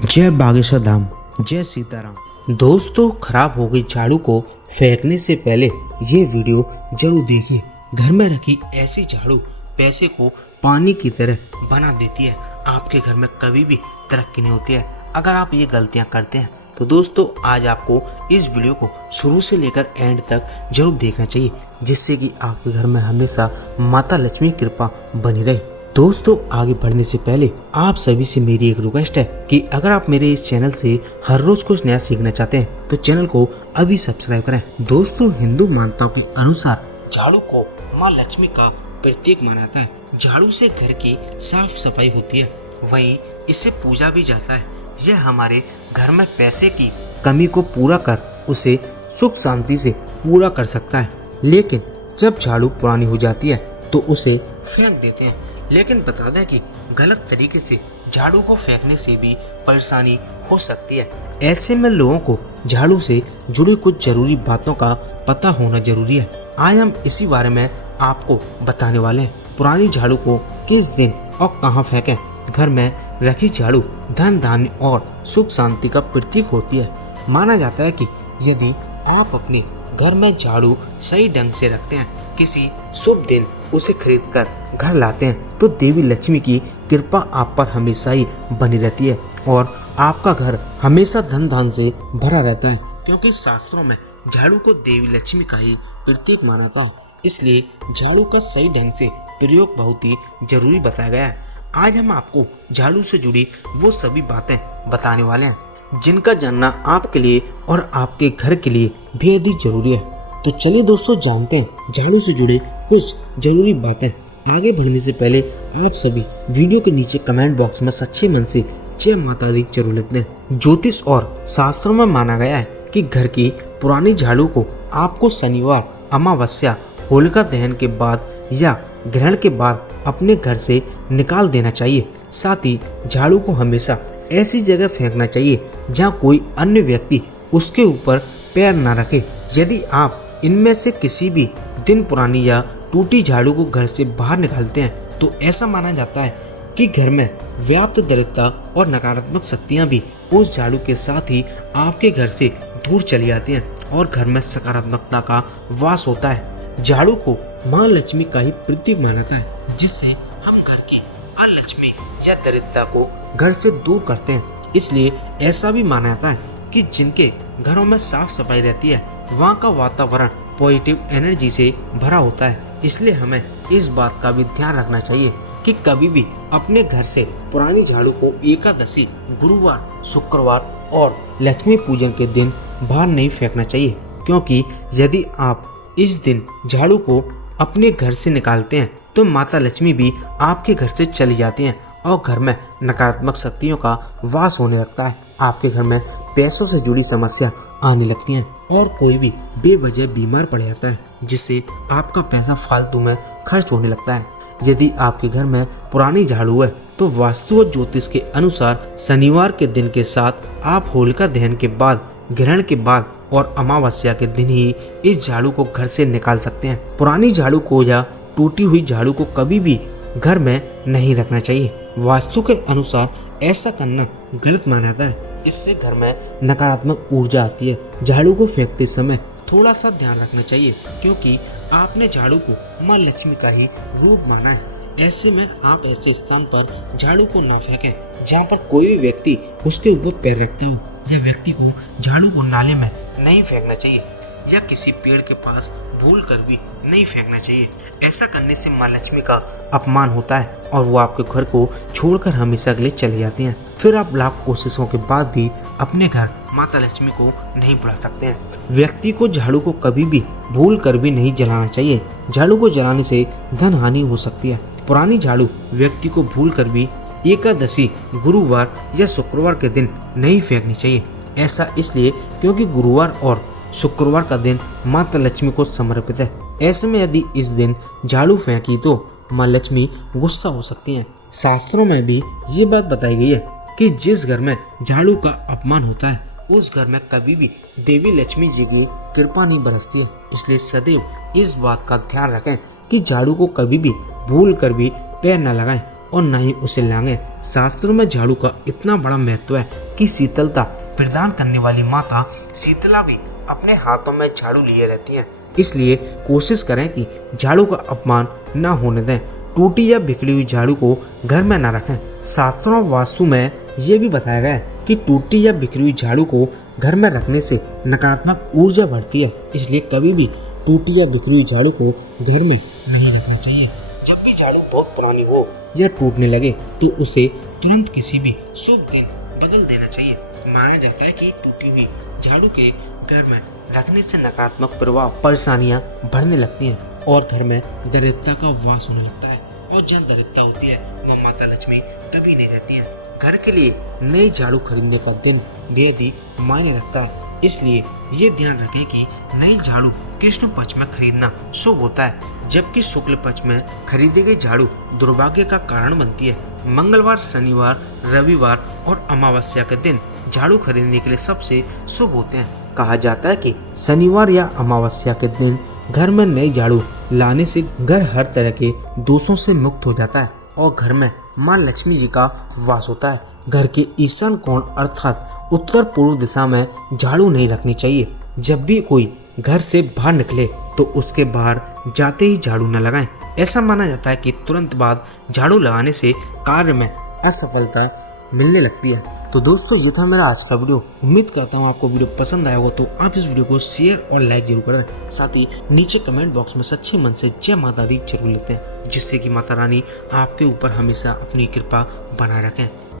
जय बागेश्वर धाम, जय सीताराम। दोस्तों, खराब हो गई झाड़ू को फेंकने से पहले ये वीडियो जरूर देखिए। घर में रखी ऐसी झाड़ू पैसे को पानी की तरह बना देती है। आपके घर में कभी भी तरक्की नहीं होती है अगर आप ये गलतियां करते हैं। तो दोस्तों, आज आपको इस वीडियो को शुरू से लेकर एंड तक जरूर देखना चाहिए, जिससे कि आपके घर में हमेशा माता लक्ष्मी की कृपा बनी रहे। दोस्तों, आगे बढ़ने से पहले आप सभी से मेरी एक रिक्वेस्ट है कि अगर आप मेरे इस चैनल से हर रोज कुछ नया सीखना चाहते हैं तो चैनल को अभी सब्सक्राइब करें। दोस्तों, हिंदू मान्यताओं के अनुसार झाड़ू को माँ लक्ष्मी का प्रतीक माना जाता है। झाड़ू से घर की साफ सफाई होती है, वहीं इससे पूजा भी जाता है। यह हमारे घर में पैसे की कमी को पूरा कर उसे सुख शांति से पूरा कर सकता है। लेकिन जब झाड़ू पुरानी हो जाती है तो उसे फेंक देते हैं। लेकिन बता दें कि गलत तरीके से झाड़ू को फेंकने से भी परेशानी हो सकती है। ऐसे में लोगों को झाड़ू से जुड़ी कुछ जरूरी बातों का पता होना जरूरी है। आज हम इसी बारे में आपको बताने वाले हैं। पुरानी झाड़ू को किस दिन और कहां फेंकें। घर में रखी झाड़ू धन धान्य और सुख शांति का प्रतीक होती है। माना जाता है कि यदि आप अपने घर में झाड़ू सही ढंग से रखते हैं, किसी शुभ दिन उसे खरीदकर घर लाते हैं, तो देवी लक्ष्मी की कृपा आप पर हमेशा ही बनी रहती है और आपका घर हमेशा धन धान से भरा रहता है। क्योंकि शास्त्रों में झाड़ू को देवी लक्ष्मी का ही प्रतीक माना था, इसलिए झाड़ू का सही ढंग से प्रयोग बहुत ही जरूरी बताया गया है। आज हम आपको झाड़ू से जुड़ी वो सभी बातें बताने वाले हैं जिनका जानना आपके लिए और आपके घर के लिए बेहद ही जरूरी है। तो चलिए दोस्तों, जानते हैं झाड़ू से जुड़े कुछ जरूरी बातें। आगे बढ़ने से पहले आप सभी वीडियो के नीचे कमेंट बॉक्स में सच्चे मन से जय माता दी जरूर लिख दें। ज्योतिष और शास्त्रों में माना गया है कि घर की पुरानी झाड़ू को आपको शनिवार, अमावस्या, होलिका दहन के बाद या ग्रहण के बाद अपने घर से निकाल देना चाहिए। साथ ही झाड़ू को हमेशा ऐसी जगह फेंकना चाहिए जहाँ कोई अन्य व्यक्ति उसके ऊपर पैर न रखे। यदि आप इनमें से किसी भी दिन पुरानी या टूटी झाड़ू को घर से बाहर निकालते हैं तो ऐसा माना जाता है कि घर में व्याप्त दरिद्रता और नकारात्मक शक्तियां भी उस झाड़ू के साथ ही आपके घर से दूर चली जाती हैं और घर में सकारात्मकता का वास होता है। झाड़ू को माँ लक्ष्मी का ही प्रतीक माना जाता है, जिससे हम घर की अलक्ष्मी या दरिद्रता को घर से दूर करते हैं। इसलिए ऐसा भी माना जाता है कि जिनके घरों में साफ सफाई रहती है वहाँ का वातावरण पॉजिटिव एनर्जी से भरा होता है। इसलिए हमें इस बात का भी ध्यान रखना चाहिए कि कभी भी अपने घर से पुरानी झाड़ू को एकादशी, गुरुवार, शुक्रवार और लक्ष्मी पूजन के दिन बाहर नहीं फेंकना चाहिए। क्योंकि यदि आप इस दिन झाड़ू को अपने घर से निकालते हैं तो माता लक्ष्मी भी आपके घर से चली जाती हैं और घर में नकारात्मक शक्तियों का वास होने लगता है। आपके घर में पैसों से जुड़ी समस्या आने लगती हैं और कोई भी बेवजह बीमार पड़ जाता है, जिससे आपका पैसा फालतू में खर्च होने लगता है। यदि आपके घर में पुरानी झाड़ू है तो वास्तु और ज्योतिष के अनुसार शनिवार के दिन के साथ आप होलिका दहन के बाद, ग्रहण के बाद और अमावस्या के दिन ही इस झाड़ू को घर से निकाल सकते हैं। पुरानी झाड़ू को या टूटी हुई झाड़ू को कभी भी घर में नहीं रखना चाहिए। वास्तु के अनुसार ऐसा करना गलत माना जाता है। इससे घर में नकारात्मक ऊर्जा आती है। झाड़ू को फेंकते समय थोड़ा सा ध्यान रखना चाहिए, क्योंकि आपने झाड़ू को माँ लक्ष्मी का ही रूप माना है। ऐसे में आप ऐसे स्थान पर झाड़ू को न फेंकें जहाँ पर कोई भी व्यक्ति उसके ऊपर पैर रखता हो। या व्यक्ति को झाड़ू को नाले में नहीं फेंकना चाहिए या किसी पेड़ के पास भूल कर भी नहीं फेंकना चाहिए। ऐसा करने से माँ लक्ष्मी का अपमान होता है और वो आपके घर को छोड़कर हमेशा के लिए चले जाती हैं। फिर आप लाख कोशिशों के बाद भी अपने घर माता लक्ष्मी को नहीं बुला सकते हैं। व्यक्ति को झाड़ू को कभी भी भूल कर भी नहीं जलाना चाहिए। झाड़ू को जलाने से धन हानि हो सकती है। पुरानी झाड़ू व्यक्ति को भूल कर भी एकादशी, गुरुवार या शुक्रवार के दिन नहीं फेंकनी चाहिए। ऐसा इसलिए क्योंकि गुरुवार और शुक्रवार का दिन माता लक्ष्मी को समर्पित है। ऐसे में यदि इस दिन झाड़ू फेंकी तो माँ लक्ष्मी गुस्सा हो सकती हैं। शास्त्रों में भी ये बात बताई गई है कि जिस घर में झाड़ू का अपमान होता है उस घर में कभी भी देवी लक्ष्मी जी की कृपा नहीं बरसती है। इसलिए सदैव इस बात का ध्यान रखें कि झाड़ू को कभी भी भूल कर भी पैर न लगाएं और न ही उसे लांघें। शास्त्रों में झाड़ू का इतना बड़ा महत्व है कि शीतलता प्रदान करने वाली माता शीतला भी अपने हाथों में झाड़ू लिए रहती हैं। इसलिए कोशिश करें कि झाड़ू का अपमान न होने दें। टूटी या बिखरी हुई झाड़ू को घर में न रखें। शास्त्रों और वास्तु में ये भी बताया गया है कि टूटी या बिखरी हुई झाड़ू को घर में रखने से नकारात्मक ऊर्जा बढ़ती है। इसलिए कभी भी टूटी या बिखरी हुई झाड़ू को घर में नहीं रखना चाहिए। जब भी झाड़ू बहुत पुरानी हो या टूटने लगे तो उसे तुरंत किसी भी शुभ दिन बदल देना चाहिए। माना जाता है कि टूटी हुई झाड़ू के घर में रखने से नकारात्मक प्रभाव परेशानियां बढ़ने लगती हैं और घर में दरिद्रता का वास होने लगता है। और जहाँ दरिद्रता होती है वह माता लक्ष्मी कभी नहीं रहती है। घर के लिए नई झाड़ू खरीदने का दिन बेहद ही मायने रखता है। इसलिए ये ध्यान रखें कि नई झाड़ू कृष्ण पक्ष में खरीदना शुभ होता है, जबकि शुक्ल पक्ष में खरीदी गई झाड़ू दुर्भाग्य का कारण बनती है। मंगलवार, शनिवार, रविवार और अमावस्या के दिन झाड़ू खरीदने के लिए सबसे शुभ होते हैं। कहा जाता है कि शनिवार या अमावस्या के दिन घर में नई झाड़ू लाने से घर हर तरह के दोषों से मुक्त हो जाता है और घर में मां लक्ष्मी जी का वास होता है। घर के ईशान कोण अर्थात उत्तर पूर्व दिशा में झाड़ू नहीं रखनी चाहिए। जब भी कोई घर से बाहर निकले तो उसके बाहर जाते ही झाड़ू न लगाएं। ऐसा माना जाता है कि तुरंत बाद झाड़ू लगाने से कार्य में असफलता मिलने लगती है। तो दोस्तों, ये था मेरा आज का वीडियो। उम्मीद करता हूँ आपको वीडियो पसंद आया होगा। तो आप इस वीडियो को शेयर और लाइक जरूर करें। साथ ही नीचे कमेंट बॉक्स में सच्चे मन से जय माता दी जरूर लिखते हैं, जिससे कि माता रानी आपके ऊपर हमेशा अपनी कृपा बनाए रखें।